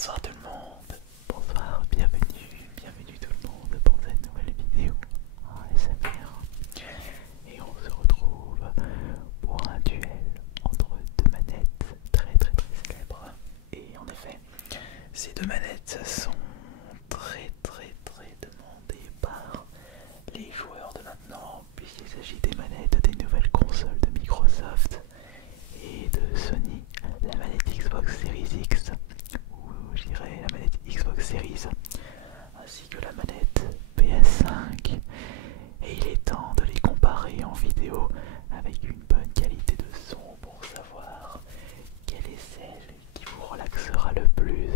Bonsoir tout le monde, bonsoir, bienvenue tout le monde pour cette nouvelle vidéo ASMR. Et on se retrouve pour un duel entre deux manettes très célèbres. Et en effet, ces deux manettes sont très demandées par les joueurs de maintenant, puisqu'il s'agit des manettes des nouvelles consoles de Microsoft et de Sony, la manette Xbox Series X, ou je dirais la manette Xbox Series, ainsi que la manette PS5. Et il est temps de les comparer en vidéo avec une bonne qualité de son pour savoir quelle est celle qui vous relaxera le plus.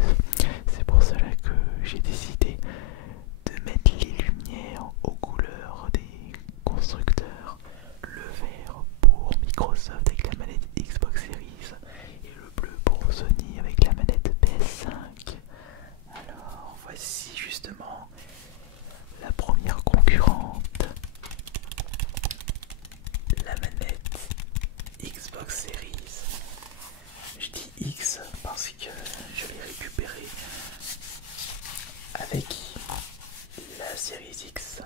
C'est pour cela que j'ai décidé de mettre les lumières aux couleurs des constructeurs, le vert pour Microsoft avec la manette Xbox Series et le bleu pour Sony avec la manette PS5. Alors voici justement la première concurrente, la manette Xbox Series. Je dis X parce que je l'ai récupérée avec la Series X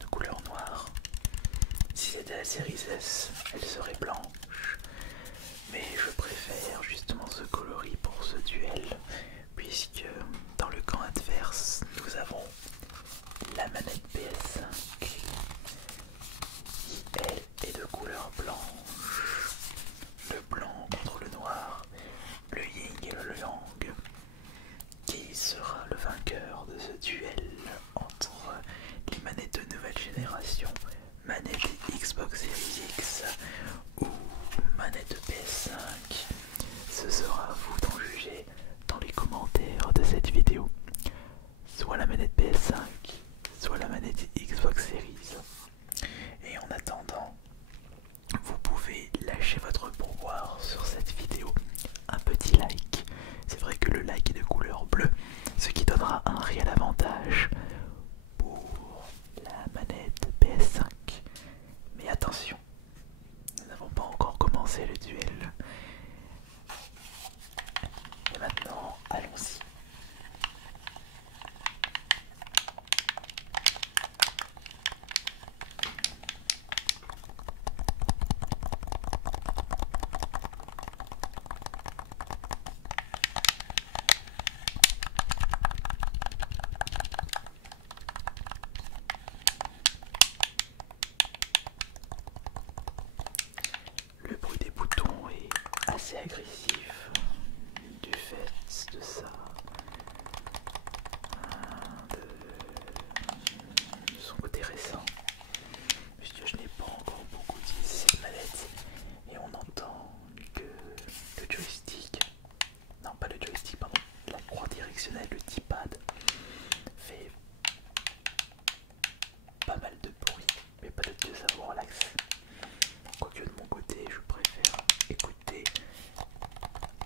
de couleur noire. Si c'était la Series S, elle serait blanche. Mais je préfère justement ce coloris pour ce duel, puisque dans le camp adverse, nous avons la manette PS5 qui elle est de couleur blanche. Le blanc contre le noir, le yin et le yang. Qui sera le vainqueur de ce duel entre les manettes de nouvelle génération, manette Xbox Series X ou manette PS5? Ce sera à vous d'en juger dans les commentaires de cette vidéo. Soit la manette PS5, soit la manette Xbox Series. Et en attendant, vous pouvez lâcher votre pourboire sur cette vidéo, un petit like. C'est vrai que le like est de couleur bleue, ce qui donnera un réel avantage pour la manette PS5. Mais attention, nous n'avons pas encore commencé le duel. Et maintenant, allons-y. Le bruit des boutons est assez agressif du fait de son côté récent, puisque je n'ai pas encore beaucoup utilisé cette manette et on entend que le joystick, non pas le joystick, pardon, la croix directionnelle, le D-pad fait pas mal de bruit, mais pas de deux ça vous relaxe. Quoique de mon côté, je préfère écouter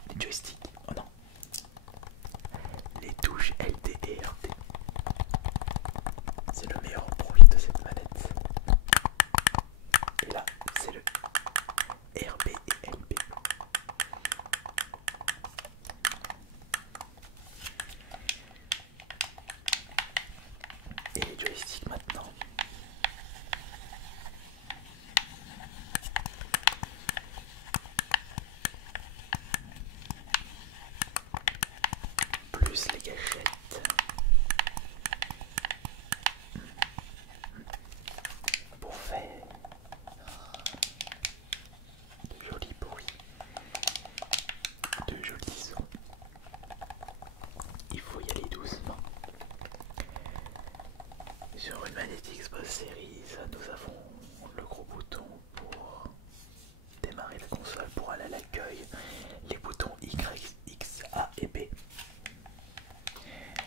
les joysticks. Oh non, les touches LT et RT. C'est le meilleur bruit de cette manette. Et là, c'est le RB et LB. Et les joysticks maintenant. Plus les gâchettes. Pour faire de jolis bruits, de jolis sons. Il faut y aller doucement. Sur une manette Xbox Series, nous avons le gros bouton pour démarrer la console, pour aller à l'accueil, les boutons Y, X, A et B,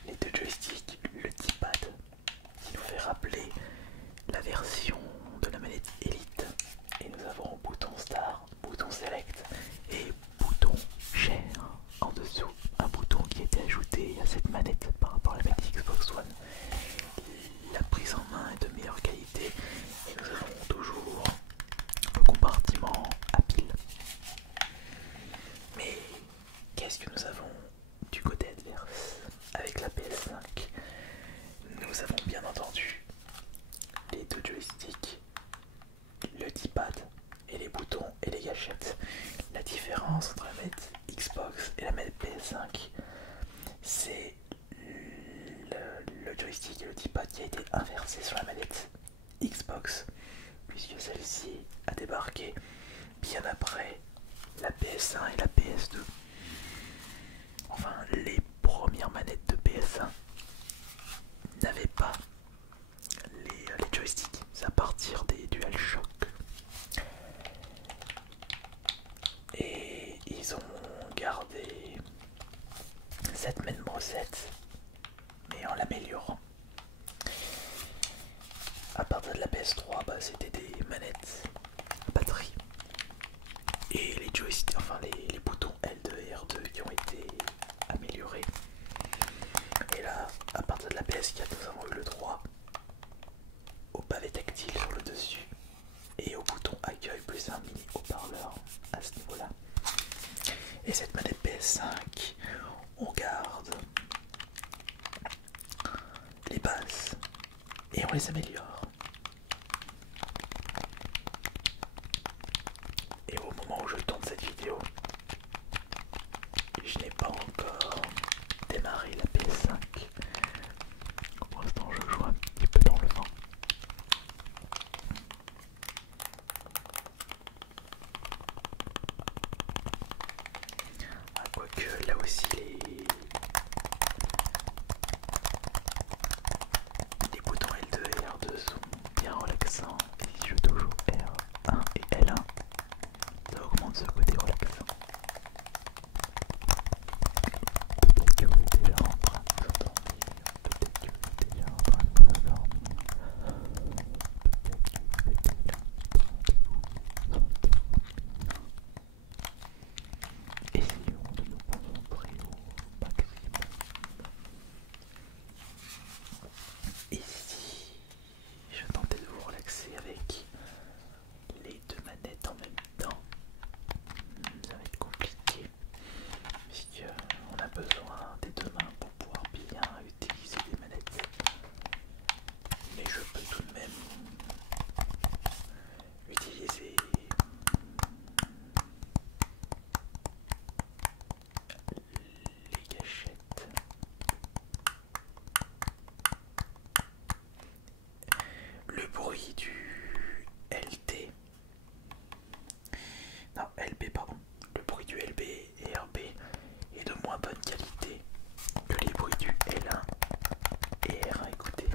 les deux joysticks, le D-pad qui nous fait rappeler la version de la manette Elite, et nous avons bouton Star, bouton Select et bouton Share en dessous, un bouton qui a été ajouté à cette manette par rapport à la manette Xbox One. La prise en main est de meilleure qualité et nous avons toujours le compartiment à pile. Mais c'est le joystick et le D-pad qui a été inversé sur la manette Xbox, puisque celle-ci a débarqué bien après la PS1 et la PS2. Enfin, les premières manettes de PS1 n'avaient pas les joysticks, c'est à partir des DualShock. Et ils ont gardé cette même recette, mais en l'améliorant. À partir de la PS3, c'était des manettes à batterie. Et les joysticks, enfin les boutons L2 et R2 qui ont été améliorés. Et là, à partir de la PS4, nous avons eu le droit au pavé tactile sur le dessus et au bouton accueil plus un mini haut-parleur à ce niveau-là. Et cette manette PS5, on garde les bases et on les améliore. Et au moment où je tourne cette vidéo, je n'ai pas encore démarré la PS5. Pour l'instant, je joue un petit peu dans le vent. Quoique là aussi les boutons L2 et R2 sont bien relaxants. Et si je touche au R1 et L1, ça augmente ce côté relaxant. Peut-être que vous êtes déjà en train de vous endormir. Peut-être que vous êtes déjà en train de vous endormir. Peut-être que vous êtes déjà en train de vous endormir. Essayons de nous concentrer au maximum. Ici, je tentais de vous relaxer avec les deux manettes en même temps. Ça va être compliqué, puisqu'on a besoin des deux mains pour pouvoir bien utiliser les manettes. Mais je peux tout de même utiliser les gâchettes. Le bruit du LT, non LB pardon, le bruit du LB et RB est de moins bonne qualité que les bruits du L1 et R1. Écoutez.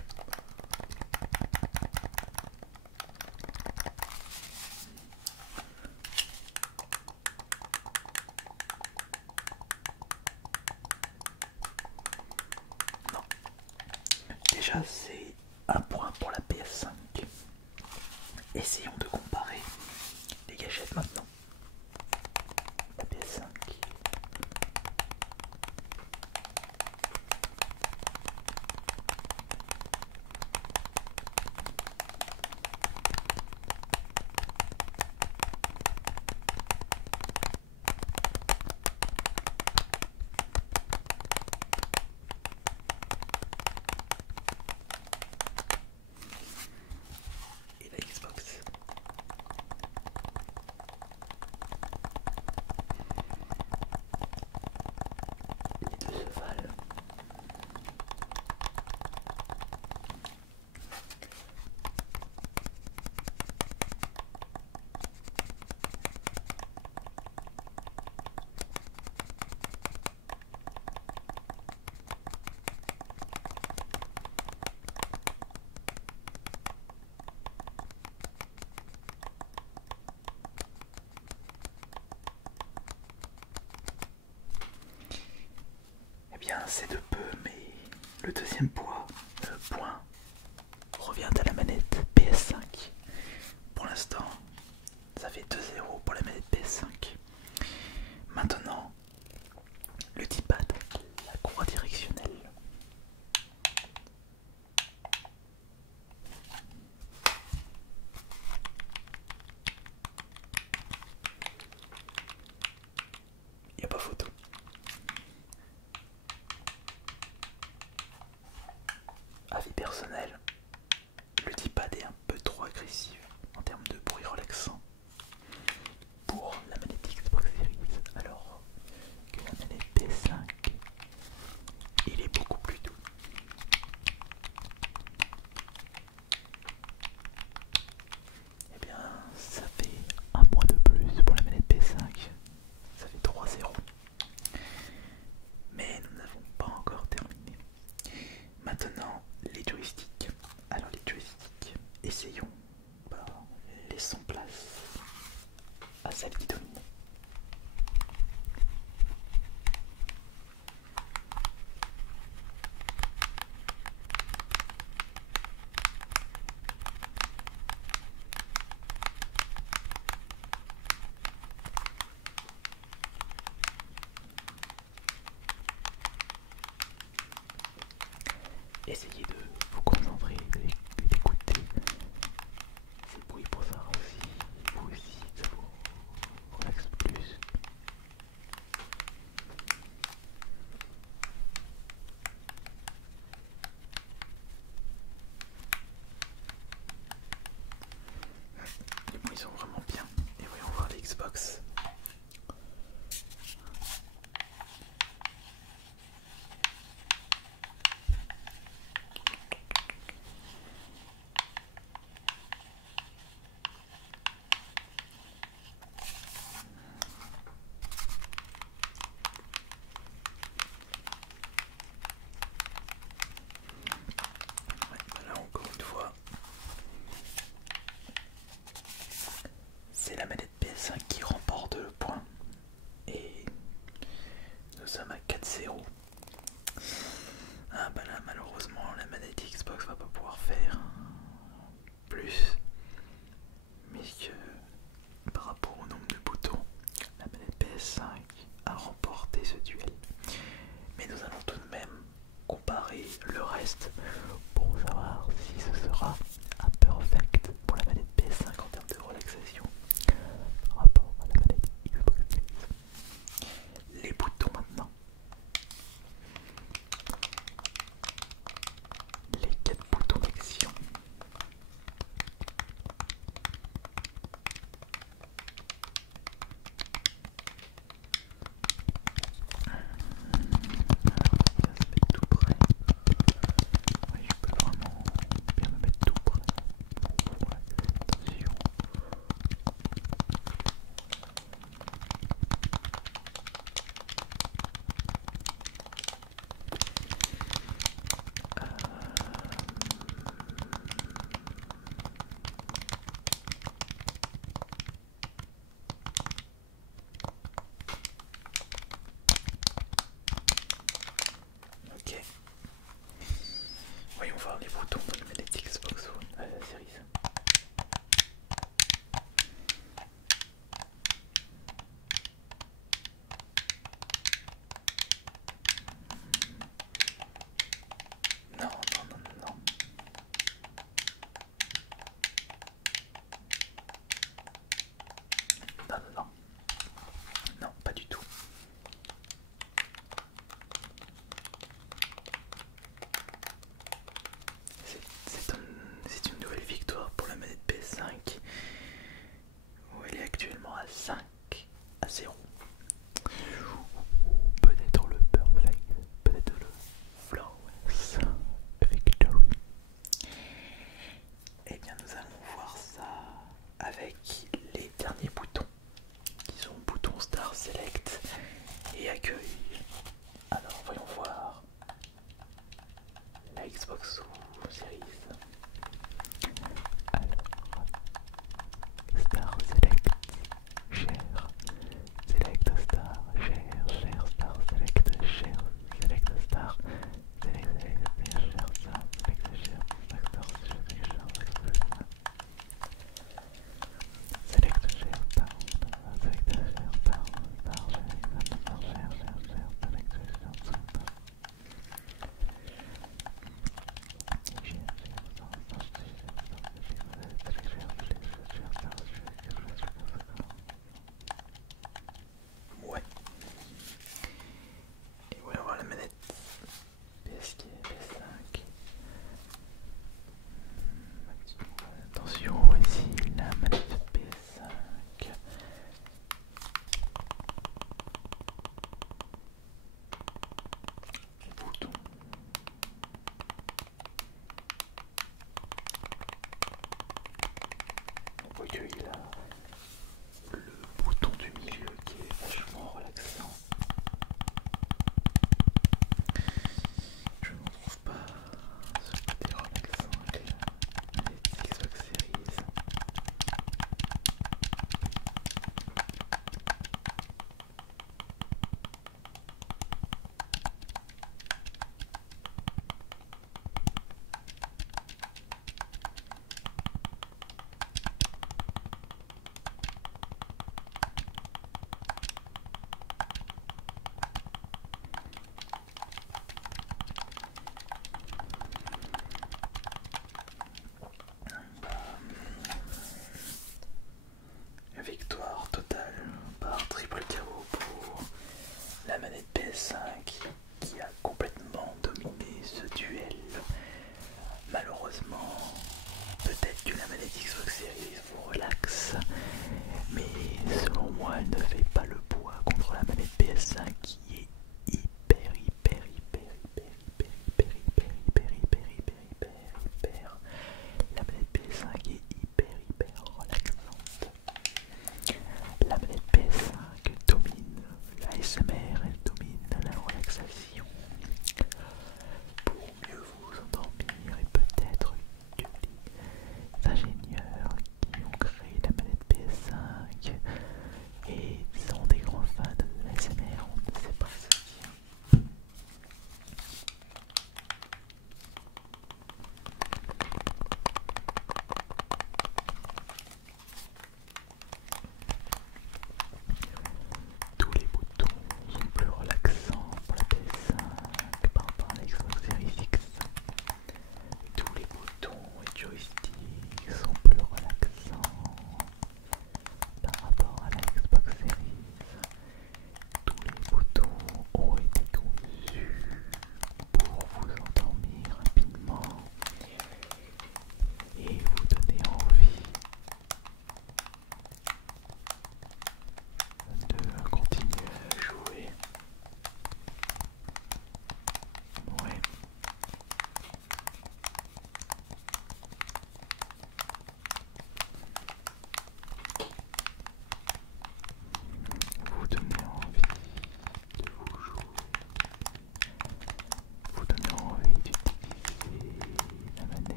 Non. Déjà c'est un point pour la PS5. Essayons de comparer les gâchettes maintenant. La PS5. Et la Xbox. Les deux se valent. Eh bien, c'est de peu, mais le deuxième point revient à la manette PS5. Pour l'instant, ça fait 2-0 pour la manette PS5. Maintenant, le D-pad, la croix directionnelle. Il n'y a pas photo. Avis personnel, le D-pad est un essayez de vous concentrer, d'écouter ces bruits pour savoir si vous aussi ça vous relaxe plus. Les bruits sont vraiment bien. Et voyons voir les Xbox. Voilà, encore une fois, c'est la manette PS5 qui remporte le point. Et nous sommes à 4-0. Ah bah là, malheureusement, la manette Xbox va pas pouvoir faire plus. Mais que par rapport au nombre de boutons, la manette PS5 a remporté ce duel. Mais nous allons tout de même comparer le reste Pour savoir si ce sera un perfect pour la manette PS5 en termes de relaxation. par rapport à la manette Xbox Series. Les boutons maintenant. Les 4 boutons d'action. On va se mettre tout près. Oui, je peux vraiment bien me mettre tout près.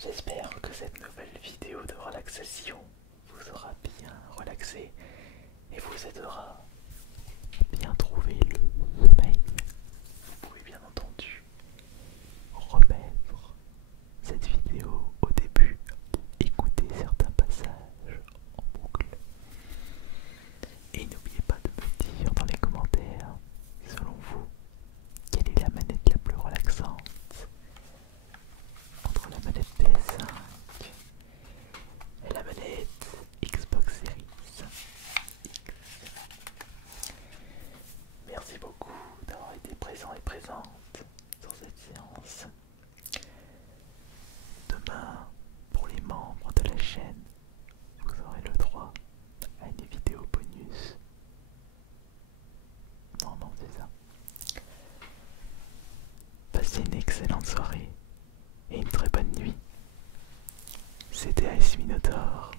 J'espère que cette nouvelle vidéo de relaxation vous aura bien relaxé et vous aidera à bien trouver le sommeil. Vous pouvez bien entendu Remettre cette vidéo au début, écouter certains passages en boucle. Et n'oubliez pas de me dire dans les commentaires, selon vous, quelle est la manette la plus relaxante entre la manette PS5 et la manette Xbox Series X. Merci beaucoup d'avoir été présent et présente sur cette séance. Demain, pour les membres de la chaîne, vous aurez le droit à une vidéo bonus. Non, c'est ça. Passez une excellente soirée et une très bonne nuit. C'était Ice Minotaur.